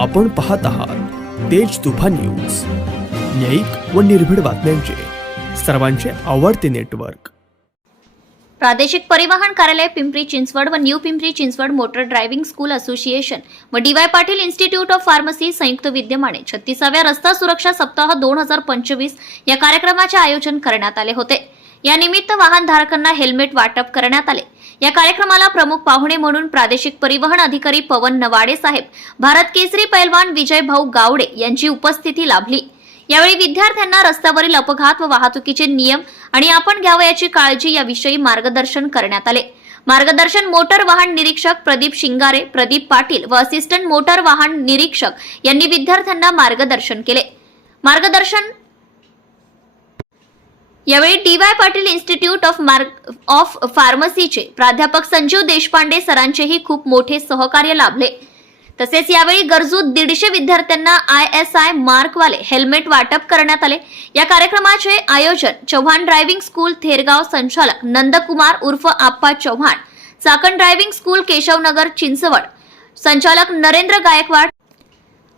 आपण पाहत आहात तेज तुफा न्यूज. न्यायिक व निर्भीड बातम्यांचे. सर्वांचे आवडते नेटवर्क. प्रादेशिक परिवहन कार्यालय पिंपरी चिंचवड व new Pimpri Chinchwad motor driving school association व D Y Patil institute of pharmacy संयुक्त विद्यमाने छत्तीसाव्या रस्ता सुरक्षा सप्ताह दोन हजार पंचवीस या कार्यक्रमाचे आयोजन करण्यात आले होते. या निमित्त वाहनधारकांना हेल्मेट वाटप करण्यात आले. या कार्यक्रमाला प्रमुख पाहुणे म्हणून प्रादेशिक परिवहन अधिकारी पवन नवाडे साहेब भारत केसरी पैलवान विजय भाऊ गावडे यांची उपस्थिती लाभली. यावेळी विद्यार्थ्यांना रस्त्यावरील अपघात व वाहतुकीचे नियम आणि आपण घ्यावयाची काळजी याविषयी मार्गदर्शन करण्यात आले. मार्गदर्शन मोटर वाहन निरीक्षक प्रदीप शिंगारे प्रदीप पाटील व असिस्टंट मोटर वाहन निरीक्षक यांनी विद्यार्थ्यांना मार्गदर्शन केले. मार्गदर्शन यावेळी D Y Patil institute of mark of फार्मसीचे प्राध्यापक संजीव देशपांडे सरांचेही खूप मोठे सहकार्य लाभले. तसेच यावेळी गरजू दीडशे विद्यार्थ्यांना आय एस आय मार्कवाले हेल्मेट वाटप करण्यात आले. या कार्यक्रमाचे आयोजन चव्हाण ड्रायव्हिंग स्कूल थेरगाव संचालक नंदकुमार उर्फ आप्पा चव्हाण चाकण ड्रायव्हिंग स्कूल केशवनगर चिंचवड संचालक Narendra Gaikwad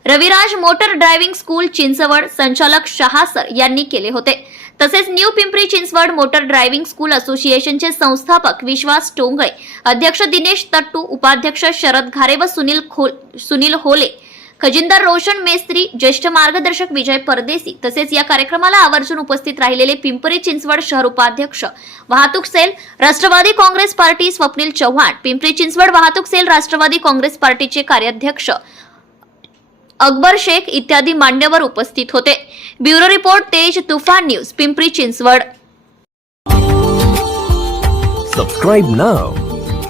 Raviraj motor driving school Chinchwad संचालक शहासर यांनी केले होते. तसेच new Pimpri Chinchwad motor driving school असोसिएशनचे संस्थापक विश्वास टोंगळे अध्यक्ष दिनेश तट्टू उपाध्यक्ष शरद घारे व सुनील खो सुनील होले खजिनदार रोशन मेस्त्री ज्येष्ठ मार्गदर्शक विजय परदेसी तसेच या कार्यक्रमाला आवर्जून उपस्थित राहिलेले पिंपरी चिंचवड शहर उपाध्यक्ष वाहतूक सेल राष्ट्रवादी काँग्रेस पार्टी स्वप्नील चव्हाण पिंपरी चिंचवड वाहतूक सेल राष्ट्रवादी काँग्रेस पार्टीचे कार्याध्यक्ष अकबर शेख इत्यादी मान्यवर उपस्थित होते. Bureau report Tej Toofan news Pimpri Chinchwad. Subscribe now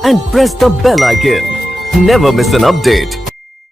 and press the bell icon never miss an update